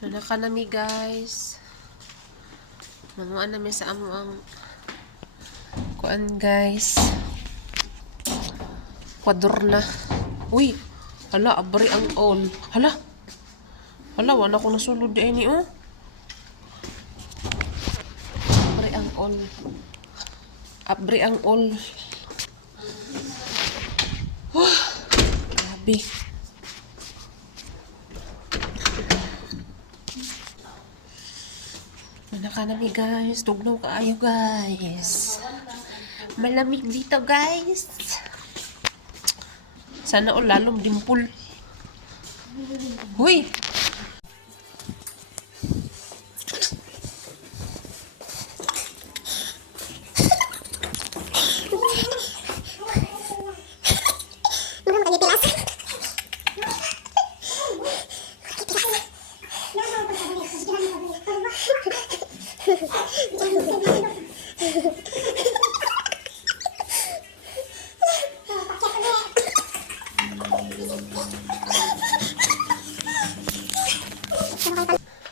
Nanakanami guys. Namuan namin sa amo ang kuan guys. Kwador na. Uy! Hala, abri ang all. Hala! Hala, wala ko nasulod di ini oh. Abri ang all. Abri ang all. Grabe. Nanakanami guys. Tugnaw kaayo guys. Malamig dito guys. Sana o lalong dimpul. Huy!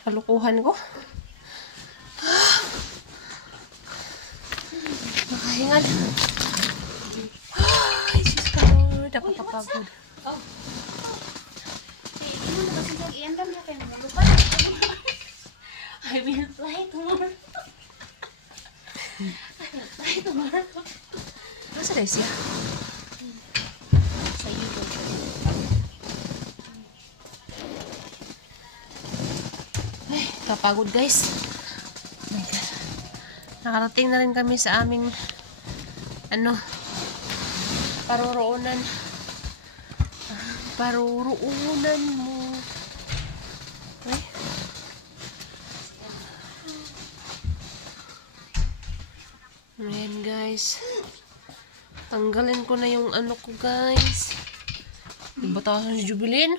Kalukuhan ko. Makahingan. Ay, sis ka Lord. Ako kapagod. I will fly tomorrow. I will fly tomorrow. Nasa na siya? Sa YouTube. Ay, kapagod guys. Oh my God. Nakarating na rin kami sa aming paruroonan. Paruroonan mo. Ay. Ayan guys. Tanggalin ko na yung ano ko guys. Ibatasan si Jubilin.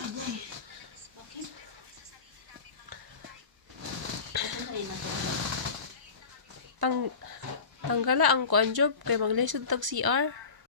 Tanggala ang kuan job kay maglisod tag CR.